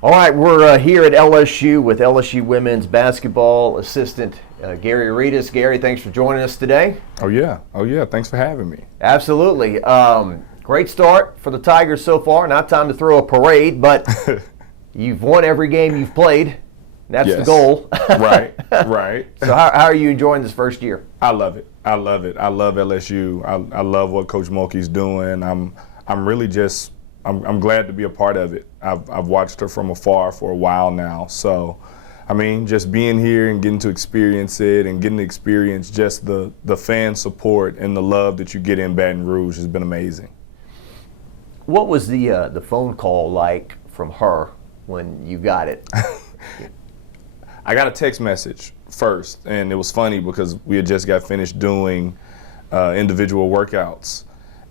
All right, we're here at LSU with LSU women's basketball assistant Gary Redus. Gary, thanks for joining us today. Oh yeah. Thanks for having me. Absolutely. Great start for the Tigers so far. Not time to throw a parade, but you've won every game you've played. That's the goal. Right. So how are you enjoying this first year? I love it. I love LSU. I love what Coach Mulkey's doing. I'm glad to be a part of it. I've watched her from afar for a while now. So, I mean, just being here and getting to experience it and getting to experience just the fan support and the love that you get in Baton Rouge has been amazing. What was the phone call like from her when you got it? I got a text message first, and it was funny because we had just got finished doing individual workouts.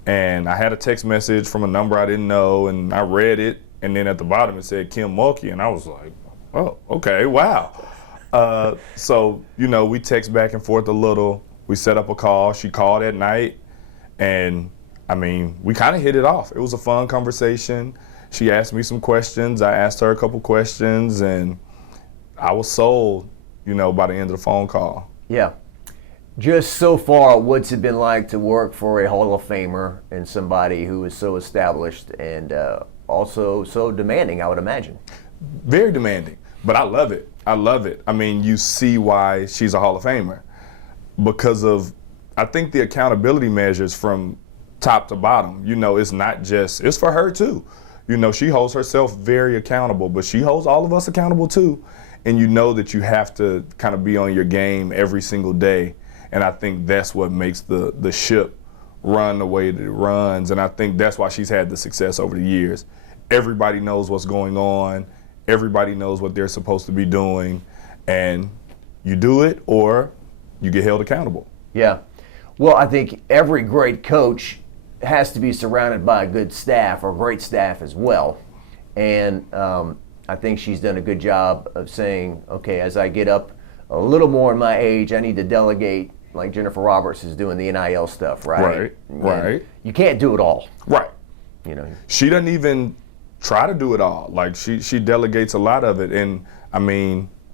And I had a text message from a number I didn't know, and I read it, and then at the bottom it said Kim Mulkey, and I was like, oh, okay, wow. So, we text back and forth a little. We set up a call. She called at night, and, we kind of hit it off. It was a fun conversation. She asked me some questions. I asked her a couple questions, and I was sold, by the end of the phone call. Yeah. Just so far, what's it been like to work for a Hall of Famer and somebody who is so established and also so demanding, I would imagine? Very demanding, but I love it. You see why she's a Hall of Famer because of, I think, the accountability measures from top to bottom. It's not just, it's for her too. She holds herself very accountable, but she holds all of us accountable too. And that you have to kind of be on your game every single day. And I think that's what makes the ship run the way that it runs. And I think that's why she's had the success over the years. Everybody knows what's going on. Everybody knows what they're supposed to be doing. And you do it or you get held accountable. Yeah. Well, I think every great coach has to be surrounded by a good staff or great staff as well. And I think she's done a good job of saying, okay, as I get up a little more in my age, I need to delegate, like Jennifer Roberts is doing the NIL stuff, right? Right. You can't do it all. Right. She doesn't even try to do it all. Like she delegates a lot of it. And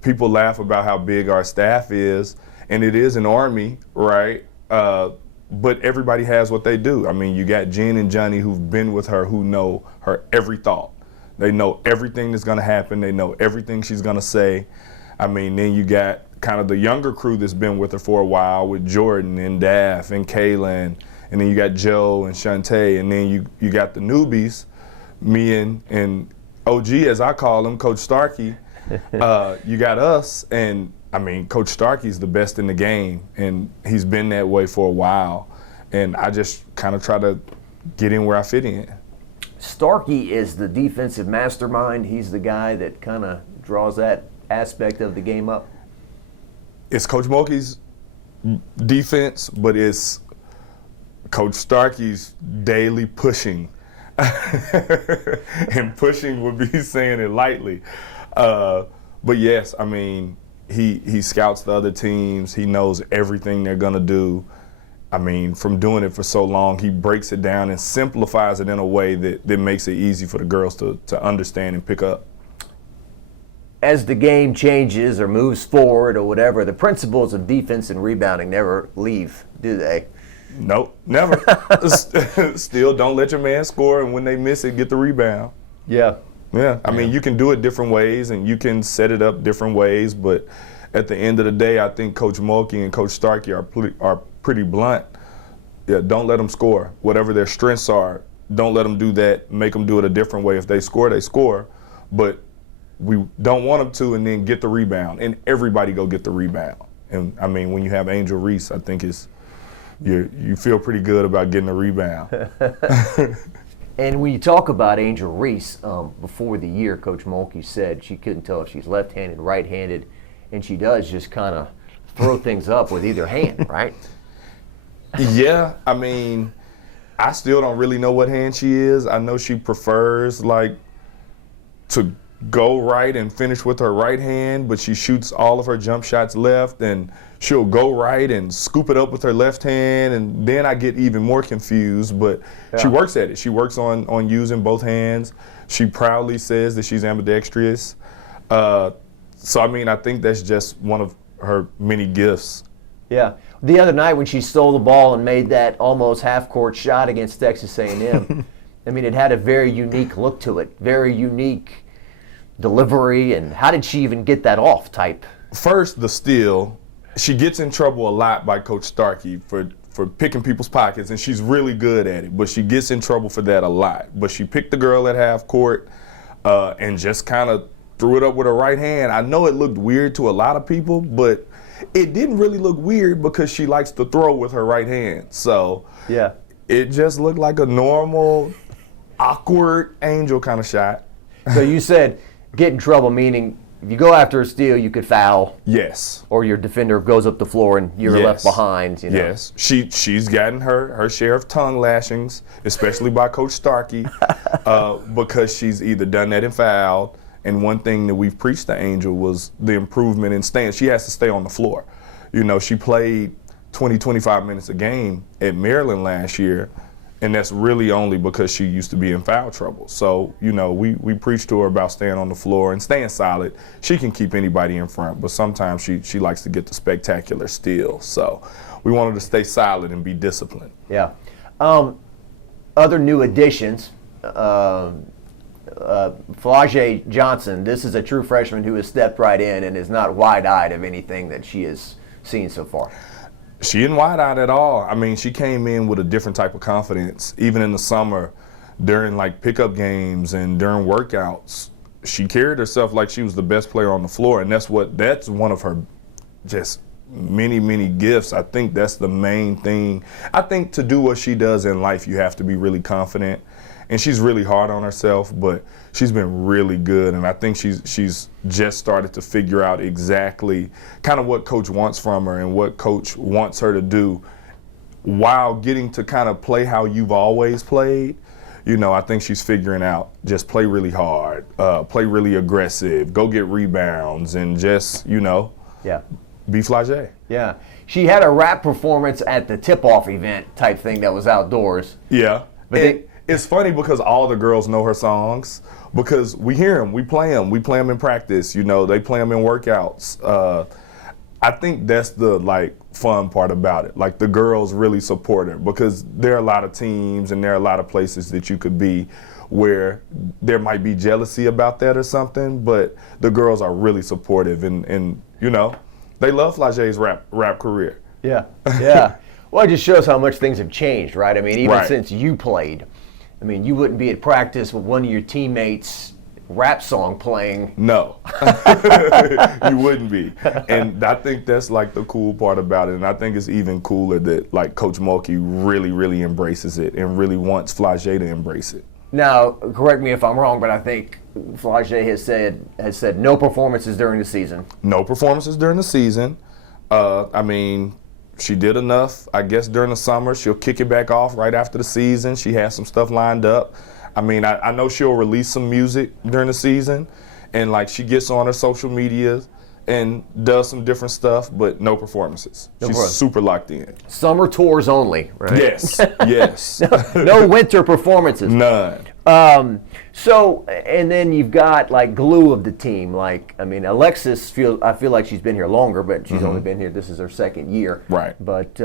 people laugh about how big our staff is, and it is an army, right? But everybody has what they do. You got Jen and Johnny who've been with her, who know her every thought. They know everything that's gonna happen. They know everything she's gonna say. Then you got kind of the younger crew that's been with her for a while with Jordan and Daph and Kaylin, and then you got Joe and Shantae, and then you got the newbies, me and OG, as I call him, Coach Starkey. You got us, and Coach Starkey's the best in the game, and he's been that way for a while, and I just kind of try to get in where I fit in. Starkey is the defensive mastermind. He's the guy that kind of draws that aspect of the game up. It's Coach Mulkey's defense, but it's Coach Starkey's daily pushing. And pushing would be saying it lightly. But yes, he scouts the other teams. He knows everything they're gonna do. From doing it for so long, he breaks it down and simplifies it in a way that makes it easy for the girls to understand and pick up. As the game changes or moves forward or whatever, the principles of defense and rebounding never leave, do they? Nope, never. Still, don't let your man score, and when they miss it, get the rebound. Yeah. Yeah, you can do it different ways, and you can set it up different ways, but at the end of the day, I think Coach Mulkey and Coach Starkey are pretty blunt. Yeah, don't let them score. Whatever their strengths are, don't let them do that. Make them do it a different way. If they score, they score. But we don't want them to, and then get the rebound. And everybody go get the rebound. And when you have Angel Reese, I think you feel pretty good about getting a rebound. And when you talk about Angel Reese, before the year, Coach Mulkey said she couldn't tell if she's left-handed, right-handed, and she does just kind of throw things up with either hand, right? Yeah, I still don't really know what hand she is. I know she prefers to go right and finish with her right hand, but she shoots all of her jump shots left, and she'll go right and scoop it up with her left hand, and then I get even more confused, but she works at it. She works on using both hands. She proudly says that she's ambidextrous. So, I mean, I think that's just one of her many gifts. Yeah. The other night when she stole the ball and made that almost half-court shot against Texas A&M, I mean, it had a very unique look to it, very unique delivery, and how did she even get that off type? First, the steal. She gets in trouble a lot by Coach Starkey for picking people's pockets, and she's really good at it, but she gets in trouble for that a lot. But she picked the girl at half court and just kind of threw it up with her right hand. I know it looked weird to a lot of people, but it didn't really look weird because she likes to throw with her right hand. So yeah, it just looked like a normal, awkward angel kind of shot. So you said get in trouble, meaning if you go after a steal, you could foul. Yes. Or your defender goes up the floor and you're left behind. You know? Yes. She's gotten her share of tongue lashings, especially by Coach Starkey, because she's either done that and fouled. And one thing that we've preached to Angel was the improvement in staying. She has to stay on the floor. You know, she played 20, 25 minutes a game at Maryland last year, and that's really only because she used to be in foul trouble. So, you know, we preach to her about staying on the floor and staying solid. She can keep anybody in front, but sometimes she likes to get the spectacular steal. So we want her to stay solid and be disciplined. Yeah. Other new additions, Flau'jae Johnson, this is a true freshman who has stepped right in and is not wide-eyed of anything that she has seen so far. She isn't wide-eyed at all. I mean, she came in with a different type of confidence. Even in the summer, during like pickup games and during workouts, she carried herself like she was the best player on the floor, and that's one of her just many gifts. I think that's the main thing. I think to do what she does in life, you have to be really confident. And she's really hard on herself, but she's been really good. And I think she's just started to figure out exactly kind of what Coach wants from her and what Coach wants her to do while getting to kind of play how you've always played. You know, I think she's figuring out just play really hard, play really aggressive, go get rebounds, and just, you know, be Flau'jae. Yeah. She had a rap performance at the tip-off event type thing that was outdoors. Yeah. But it's funny because all the girls know her songs because we hear them, we play them in practice. You know, they play them in workouts. I think that's the fun part about it. Like the girls really support her because there are a lot of teams and there are a lot of places that you could be where there might be jealousy about that or something, but the girls are really supportive and you know, they love Flau'jae's rap career. Yeah, yeah. Well, it just shows how much things have changed, right? I mean, even since you played. I mean, you wouldn't be at practice with one of your teammates' rap song playing. No, you wouldn't be. And I think that's like the cool part about it. And I think it's even cooler that like Coach Mulkey really embraces it and really wants Flau'jae to embrace it. Now, correct me if I'm wrong, but I think Flau'jae has said no performances during the season. No performances during the season. I mean, she did enough, I guess, during the summer. She'll kick it back off right after the season. She has some stuff lined up. I mean, I know she'll release some music during the season, and like she gets on her social media and does some different stuff, but no performances. She's super locked in. Summer tours only, right? Yes, yes. No winter performances. None. So, and then you've got like glue of the team. Like, I mean, Alexis, I feel like she's been here longer, but she's only been here, this is her second year. Right. But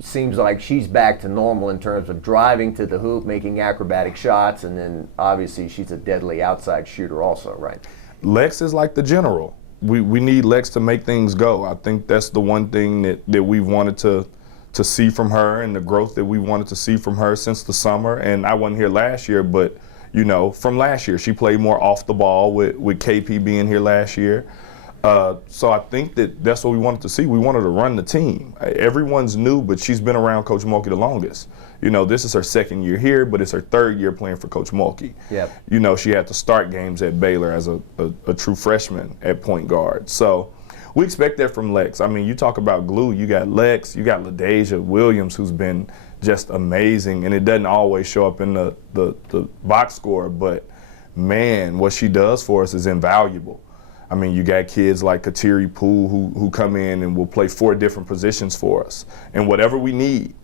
seems like she's back to normal in terms of driving to the hoop, making acrobatic shots, and then obviously she's a deadly outside shooter also, right? Lex is like the general. We need Lex to make things go. I think that's the one thing that we wanted to see from her and the growth that we wanted to see from her since the summer. And I wasn't here last year, but, you know, from last year, she played more off the ball with KP being here last year. So I think that's what we wanted to see. We wanted to run the team. Everyone's new, but she's been around Coach Mulkey the longest. You know, this is her second year here, but it's her third year playing for Coach Mulkey. Yep. You know, she had to start games at Baylor as a true freshman at point guard. So we expect that from Lex. I mean, you talk about glue, you got Lex, you got Ladasia Williams, who's been just amazing, and it doesn't always show up in the box score, but man, what she does for us is invaluable. I mean, you got kids like Kateri Poole who come in and will play 4 different positions for us, and whatever we need,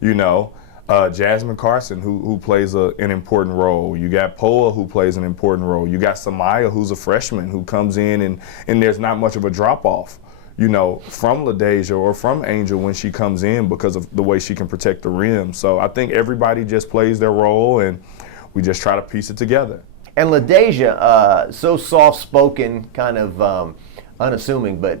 you know. Jasmine Carson, who plays an important role. You got Poa, who plays an important role. You got Samaya, who's a freshman, who comes in and there's not much of a drop-off, you know, from Ladasia or from Angel when she comes in because of the way she can protect the rim. So I think everybody just plays their role, and we just try to piece it together. And Ladasia, so soft-spoken, kind of unassuming, but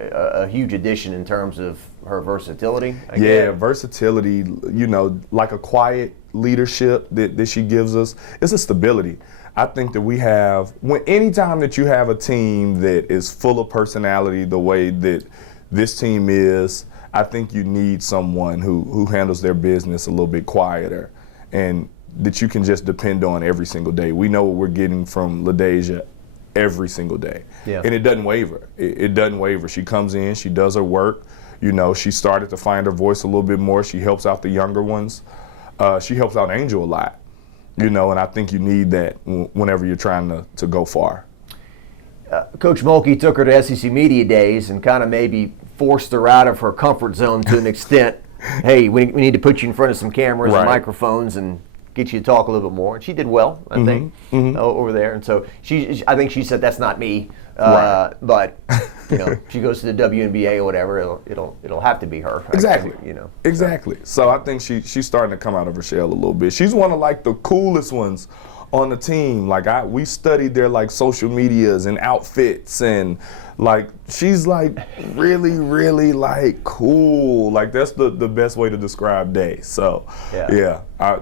a huge addition in terms of her versatility. Yeah, versatility, you know, like a quiet leadership that she gives us. It's a stability. I think that we have, anytime that you have a team that is full of personality the way that this team is, I think you need someone who handles their business a little bit quieter and that you can just depend on every single day. We know what we're getting from Ladasia every single day. Yeah. And it doesn't waver. It doesn't waver. She comes in, she does her work. You know, she started to find her voice a little bit more. She helps out the younger ones. She helps out Angel a lot, you know, and I think you need that whenever you're trying to go far. Coach Mulkey took her to SEC Media Days and kind of maybe forced her out of her comfort zone to an extent. Hey, we need to put you in front of some cameras and microphones and get you to talk a little bit more. And she did well, I think, over there. And so I think she said, that's not me. But you know, she goes to the WNBA or whatever, it'll have to be her. Exactly. You know. Exactly. So I think she's starting to come out of her shell a little bit. She's one of like the coolest ones on the team. Like we studied their like social medias and outfits, and like she's like really, really like cool. Like that's the best way to describe Day. So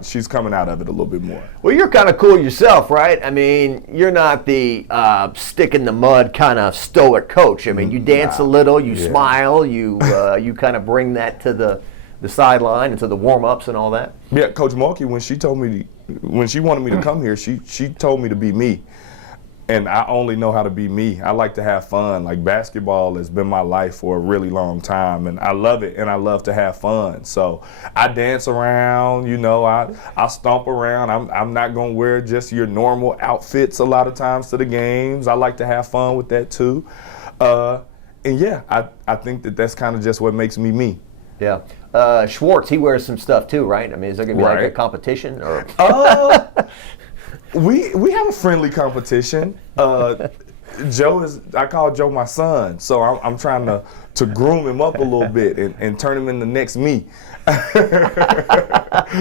she's coming out of it a little bit more. Well, you're kind of cool yourself, right? I mean, you're not the stick in the mud kind of stoic coach. I mean, you dance a little, you smile, you kind of bring that to the sideline and to the warm-ups and all that. Yeah, Coach Mulkey, when she wanted me to come here, she told me to be me. And I only know how to be me. I like to have fun. Like basketball has been my life for a really long time, and I love it, and I love to have fun. So I dance around, you know, I stomp around. I'm not gonna wear just your normal outfits a lot of times to the games. I like to have fun with that too. And yeah, I think that's kind of just what makes me me. Yeah. Schwartz, he wears some stuff too, right? I mean, is there going to be like a competition? Or? We have a friendly competition. I call Joe my son, so I'm trying to groom him up a little bit and turn him into next me.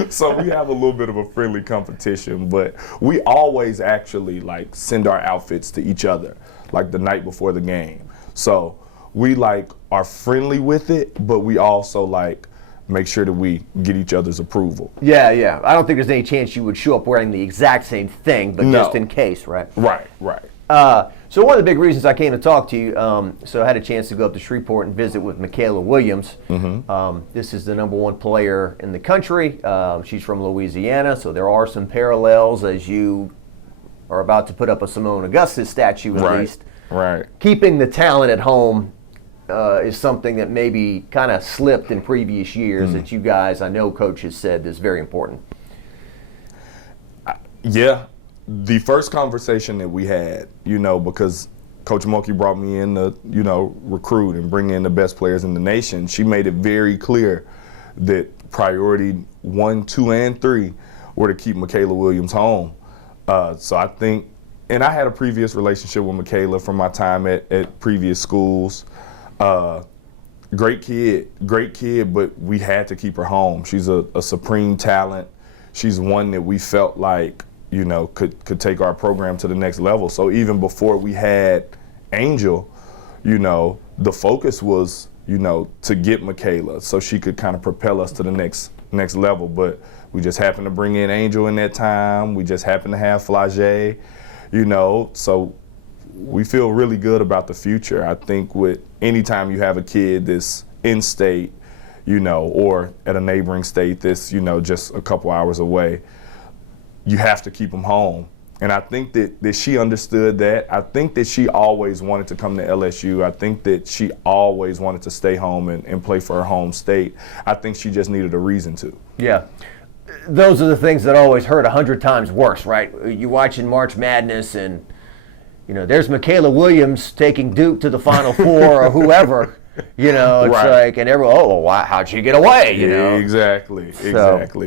So we have a little bit of a friendly competition, but we always actually like send our outfits to each other, like the night before the game. So we like are friendly with it, but we also like make sure that we get each other's approval. Yeah. I don't think there's any chance you would show up wearing the exact same thing, but just in case, right? Right. So one of the big reasons I came to talk to you, so I had a chance to go up to Shreveport and visit with Michaela Williams. This is the #1 player in the country. She's from Louisiana, so there are some parallels as you are about to put up a Simone Augustus statue at least. Right. Keeping the talent at home is something that maybe kind of slipped in previous years that you guys, I know Coach has said, is very important. Yeah. The first conversation that we had, you know, because Coach Mulkey brought me in to, you know, recruit and bring in the best players in the nation, she made it very clear that priority 1, 2, and 3 were to keep Michaela Williams home. So I think, and I had a previous relationship with Michaela from my time at previous schools. Great kid, but we had to keep her home. She's a supreme talent. She's one that we felt like, you know, could take our program to the next level. So even before we had Angel, you know, the focus was, you know, to get Michaela so she could kind of propel us to the next level. But we just happened to bring in Angel in that time. We just happened to have Flage, you know, so we feel really good about the future. I think with anytime you have a kid that's in state, you know, or at a neighboring state that's, you know, just a couple hours away, you have to keep them home. And I think that she understood that. I think that she always wanted to come to LSU. I think that she always wanted to stay home and play for her home state. I think she just needed a reason to. Yeah. those are the things that always hurt 100 times worse, right? You watching March Madness and, there's Michaela Williams taking Duke to the Final Four or whoever. It's right. like, and everyone, how'd she get away? Yeah, exactly.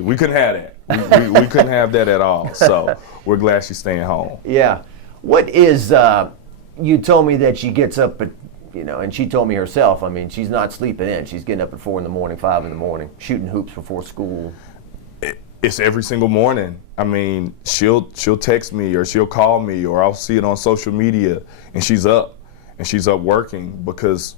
We couldn't have that. We couldn't have that at all. So we're glad she's staying home. Yeah. What is, you told me that she gets up at, and she told me herself, she's not sleeping in. She's getting up at 4 in the morning, 5 in the morning, shooting hoops before school. It's every single morning. She'll text me or she'll call me or I'll see it on social media and she's up working because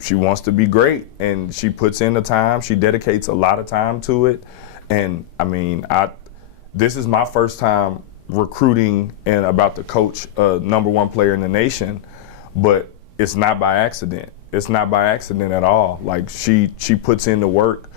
she wants to be great and she puts in the time. She dedicates a lot of time to it. And this is my first time recruiting and about to coach a #1 player in the nation, but it's not by accident. It's not by accident at all. Like she puts in the work.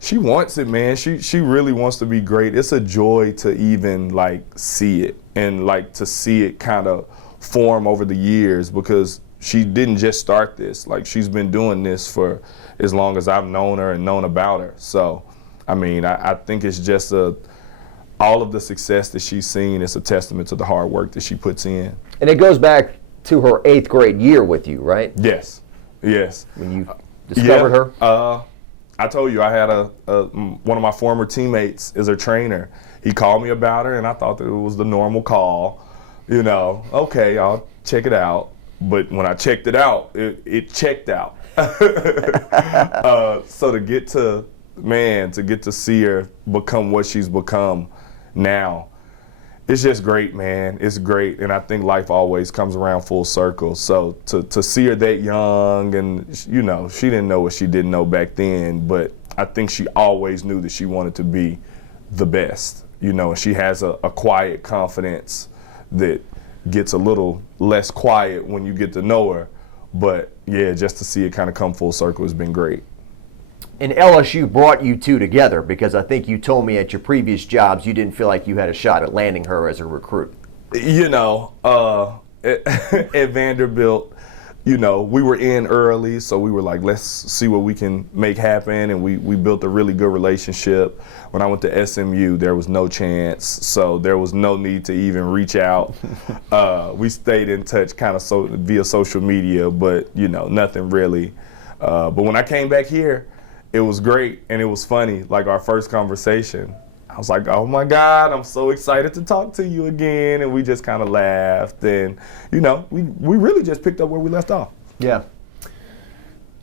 She wants it, man. She really wants to be great. It's a joy to even see it and to see it kind of form over the years because she didn't just start this. She's been doing this for as long as I've known her and known about her. So, I think it's just all of the success that she's seen is a testament to the hard work that she puts in. And it goes back to her 8th grade year with you, right? Yes. When you discovered her? I told you I had one of my former teammates is her trainer. He called me about her and I thought that it was the normal call. Okay, I'll check it out. But when I checked it out, it checked out. So to get to see her become what she's become now, it's just great, man. It's great. And I think life always comes around full circle. So to see her that young and, she didn't know what she didn't know back then, but I think she always knew that she wanted to be the best, and she has a quiet confidence that gets a little less quiet when you get to know her. But yeah, just to see it kind of come full circle has been great. And LSU brought you two together because I think you told me at your previous jobs you didn't feel like you had a shot at landing her as a recruit. At Vanderbilt, we were in early, so we were like, let's see what we can make happen, and we built a really good relationship. When I went to SMU, there was no chance, so there was no need to even reach out. We stayed in touch kind of via social media, but, nothing really. But when I came back here, it was great, and it was funny. Our first conversation, I was like, oh my God, I'm so excited to talk to you again. And we just kind of laughed. And, we really just picked up where we left off. Yeah.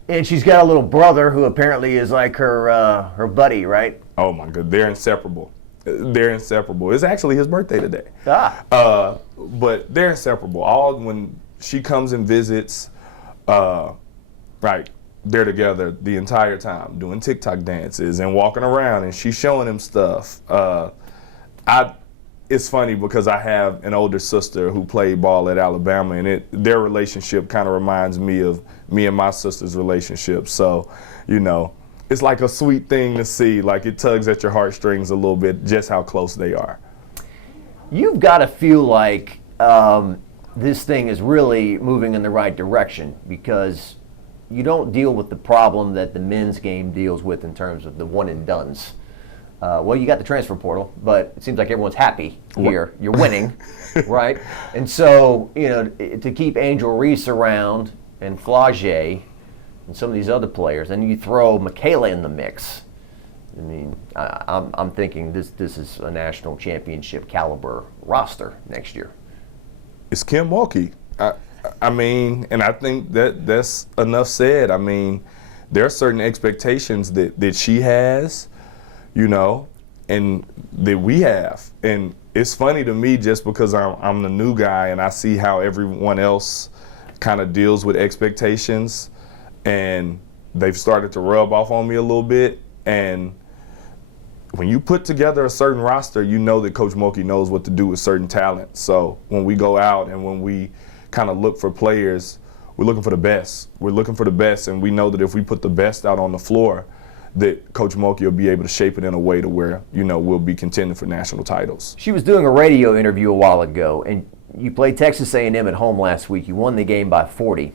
And she's got a little brother who apparently is like her buddy, right? Oh my God, they're inseparable. They're inseparable. It's actually his birthday today. But they're inseparable. When she comes and visits, they're together the entire time, doing TikTok dances and walking around, and she's showing him stuff. It's funny because I have an older sister who played ball at Alabama, and their relationship kind of reminds me of me and my sister's relationship. So, it's like a sweet thing to see. It tugs at your heartstrings a little bit, just how close they are. You've got to feel like this thing is really moving in the right direction because you don't deal with the problem that the men's game deals with in terms of the one and dones. You got the transfer portal, but it seems like everyone's happy here. You're winning, right? And so, to keep Angel Reese around and Flage and some of these other players, and you throw Michaela in the mix. I'm thinking this is a national championship caliber roster next year. It's Kim Mulkey. And I think that's enough said. There are certain expectations that she has, and that we have. And it's funny to me just because I'm the new guy and I see how everyone else kind of deals with expectations, and they've started to rub off on me a little bit. And when you put together a certain roster, that Coach Mulkey knows what to do with certain talent. So when we go out and when we kind of look for players, we're looking for the best. We're looking for the best, and we know that if we put the best out on the floor, that Coach Mulkey will be able to shape it in a way to where, we'll be contending for national titles. She was doing a radio interview a while ago, and you played Texas A&M at home last week. You won the game by 40,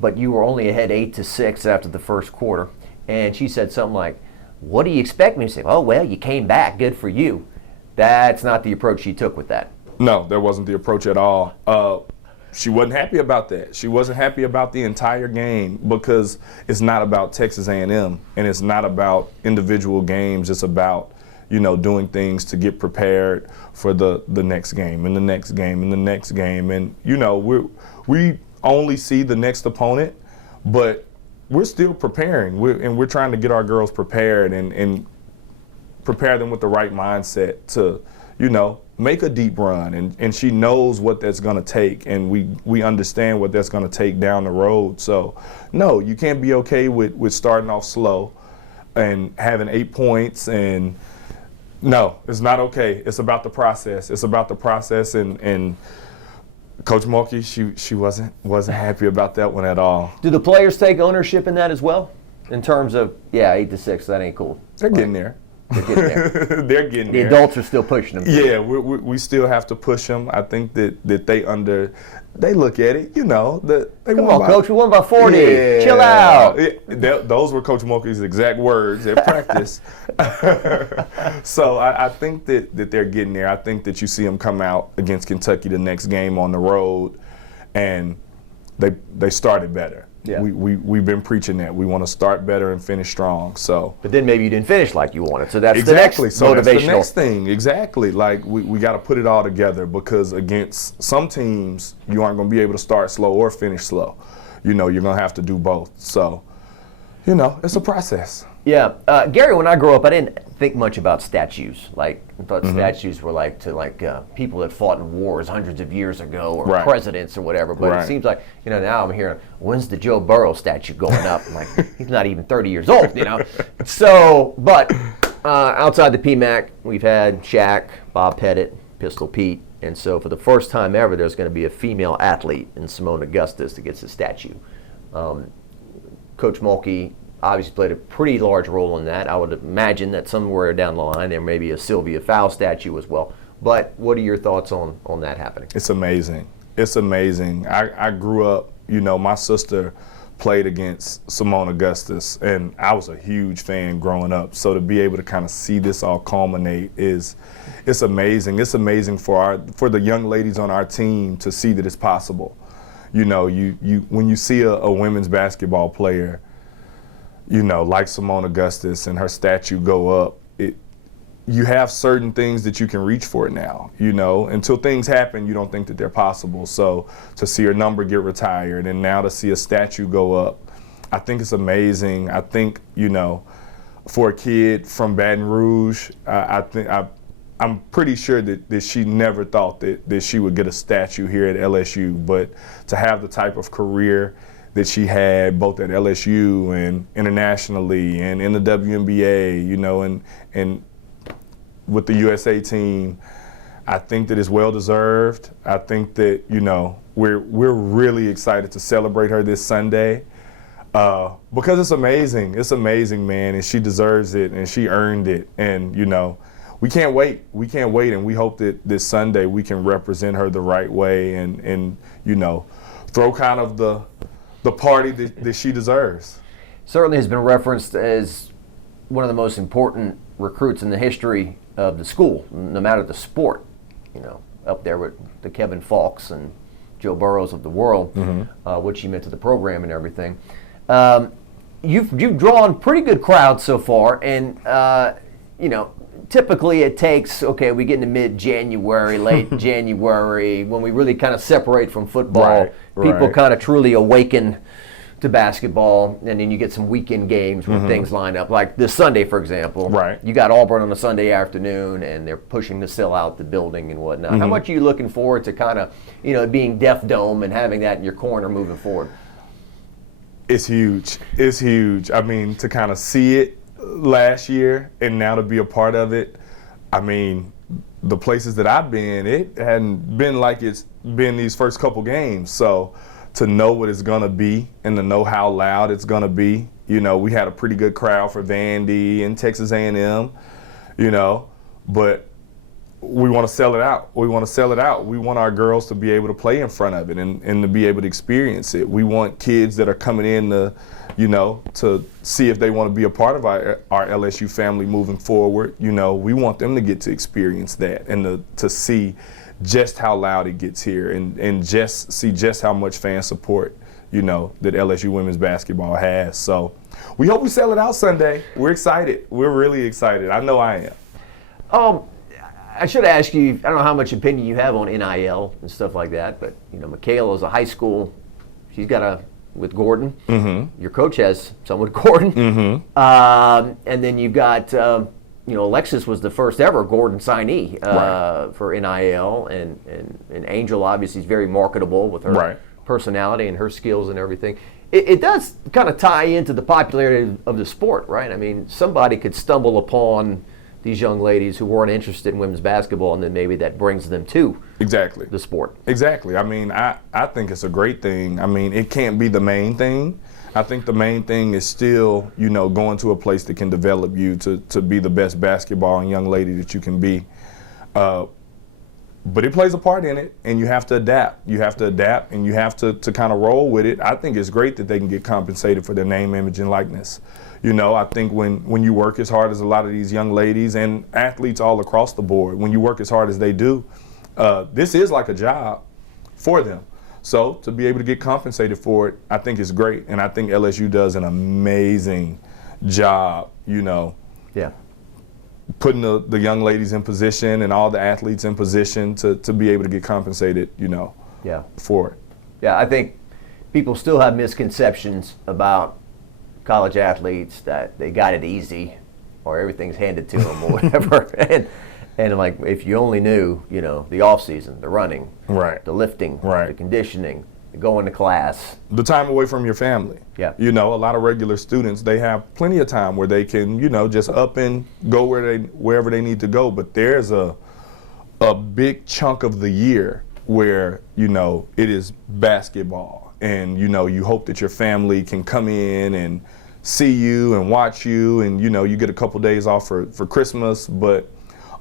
but you were only ahead 8-6 after the first quarter. And she said something like, what do you expect me to say? Oh, well, you came back. Good for you. That's not the approach she took with that. No, that wasn't the approach at all. She wasn't happy about that. She wasn't happy about the entire game because it's not about Texas A&M and it's not about individual games. It's about, doing things to get prepared for the next game and the next game and the next game. And, we only see the next opponent, but we're still preparing. We're trying to get our girls prepared and prepare them with the right mindset to, make a deep run. And she knows what that's going to take, and we understand what that's going to take down the road. So, no, you can't be okay with starting off slow and having 8 points. And no, it's not okay. It's about the process. It's about the process. And Coach Mulkey, she wasn't happy about that one at all. Do the players take ownership in that as well? In terms of, 8-6, that ain't cool. They're getting there. They're getting there. They're getting there. The adults are still pushing them. Yeah, we still have to push them. I think that they look at it, Come on, Coach, we won by 40. Yeah. Chill out. Those were Coach Mulkey's exact words at practice. So I think that they're getting there. I think that you see them come out against Kentucky the next game on the road, and they started better. Yeah. We've been preaching that. We want to start better and finish strong. So, but then maybe you didn't finish like you wanted. So that's exactly. the next motivational. That's the next thing. Exactly. Like we got to put it all together, because against some teams you aren't going to be able to start slow or finish slow. You're going to have to do both. So, it's a process. Yeah, Gary, when I grew up, I didn't think much about statues. Like, I thought statues were like to people that fought in wars hundreds of years ago, or presidents or whatever. But it seems like, now I'm hearing, when's the Joe Burrow statue going up? I'm like, he's not even 30 years old, So, but outside the PMAC, we've had Shaq, Bob Pettit, Pistol Pete, and so for the first time ever, there's going to be a female athlete in Simone Augustus that gets a statue. Coach Mulkey obviously played a pretty large role in that. I would imagine that somewhere down the line there may be a Sylvia Fowle statue as well. But what are your thoughts on that happening? It's amazing. It's amazing. I grew up, my sister played against Simone Augustus, and I was a huge fan growing up. So to be able to kind of see this all culminate it's amazing. It's amazing for the young ladies on our team to see that it's possible. When you see a women's basketball player, like Simone Augustus and her statue go up, you have certain things that you can reach for now. Until things happen, you don't think that they're possible. So to see her number get retired and now to see a statue go up, I think it's amazing. I think, for a kid from Baton Rouge, I'm pretty sure that she never thought that she would get a statue here at LSU, but to have the type of career that she had both at LSU and internationally and in the WNBA, and with the USA team, I think that it's well deserved. I think that, we're really excited to celebrate her this Sunday because it's amazing. It's amazing, man, and she deserves it and she earned it. And, we can't wait. We can't wait, and we hope that this Sunday we can represent her the right way and throw kind of the party that she deserves. Certainly has been referenced as one of the most important recruits in the history of the school, no matter the sport, up there with the Kevin Falks and Joe Burrows of the world, what she meant to the program and everything. You've drawn pretty good crowds so far, and, typically it takes, we get into mid-January, late January, when we really kind of separate from football. People kind of truly awaken to basketball, and then you get some weekend games where things line up. Like this Sunday, for example. You got Auburn on a Sunday afternoon, and they're pushing to sell out the building and whatnot. How much are you looking forward to kind of, being Deaf Dome and having that in your corner moving forward? It's huge. It's huge. I mean, to kind of see it last year and now to be a part of it, I mean, the places that I've been, it hadn't been like it's been these first couple games. So to know what it's going to be and to know how loud it's going to be, we had a pretty good crowd for Vandy and Texas A&M, but we want to sell it out. We want to sell it out. We want our girls to be able to play in front of it and to be able to experience it. We want kids that are coming in to, you know, to see if they want to be a part of our LSU family moving forward. You know, we want them to get to experience that and to see just how loud it gets here and just see just how much fan support, you know, that LSU women's basketball has. So we hope we sell it out Sunday. We're excited. We're really excited. I know I am. I should ask you, I don't know how much opinion you have on NIL and stuff like that, but, you know, Michaela is a high school, she's got with Gordon. Mm-hmm. Your coach has some with Gordon. Mm-hmm. And then you've got, you know, Alexis was the first ever Gordon signee for NIL, and Angel obviously is very marketable with her personality and her skills and everything. It does kind of tie into the popularity of the sport, right? I mean, somebody could stumble upon these young ladies who weren't interested in women's basketball, and then maybe that brings them to the sport. Exactly. I mean, I think it's a great thing. I mean, it can't be the main thing. I think the main thing is still, you know, going to a place that can develop you to be the best basketball and young lady that you can be. But it plays a part in it, and you have to adapt. You have to adapt, and you have to kind of roll with it. I think it's great that they can get compensated for their name, image, and likeness. You know, I think when you work as hard as a lot of these young ladies and athletes all across the board, when you work as hard as they do, this is like a job for them. So to be able to get compensated for it, I think is great. And I think LSU does an amazing job, you know, putting the young ladies in position and all the athletes in position to be able to get compensated, you know, for it. Yeah, I think people still have misconceptions about college athletes, that they got it easy or everything's handed to them or whatever. And like, if you only knew, you know, the off season, the running, the lifting, the conditioning, the going to class, the time away from your family. You know, a lot of regular students, they have plenty of time where they can, you know, just up and go wherever they need to go. But there's a big chunk of the year where, you know, it is basketball. And, you know, you hope that your family can come in and see you and watch you, and, you know, you get a couple days off for Christmas. But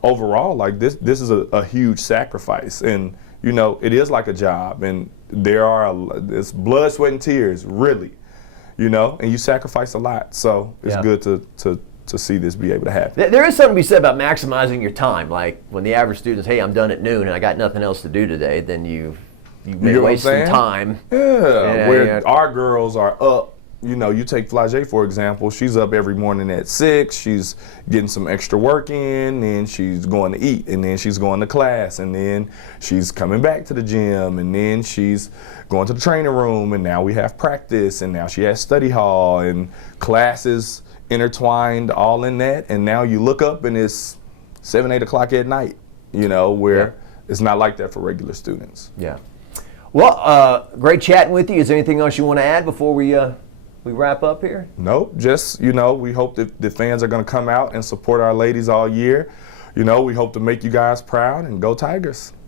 overall, like, this is a huge sacrifice. And, you know, it is like a job. And it's blood, sweat, and tears, really, you know, and you sacrifice a lot. So it's good to see this be able to happen. There is something to be said about maximizing your time. Like, when the average student's, hey, I'm done at noon and I got nothing else to do today, then you've been wasting time. Where our girls are up, you know, you take Flage, for example, she's up every morning at 6, she's getting some extra work in, then she's going to eat, and then she's going to class, and then she's coming back to the gym, and then she's going to the training room, and now we have practice, and now she has study hall, and classes intertwined all in that, and now you look up and it's 7, 8 o'clock at night, you know, where it's not like that for regular students. Well, great chatting with you. Is there anything else you want to add before we wrap up here? Nope. Just, you know, we hope that the fans are going to come out and support our ladies all year. You know, we hope to make you guys proud, and go Tigers.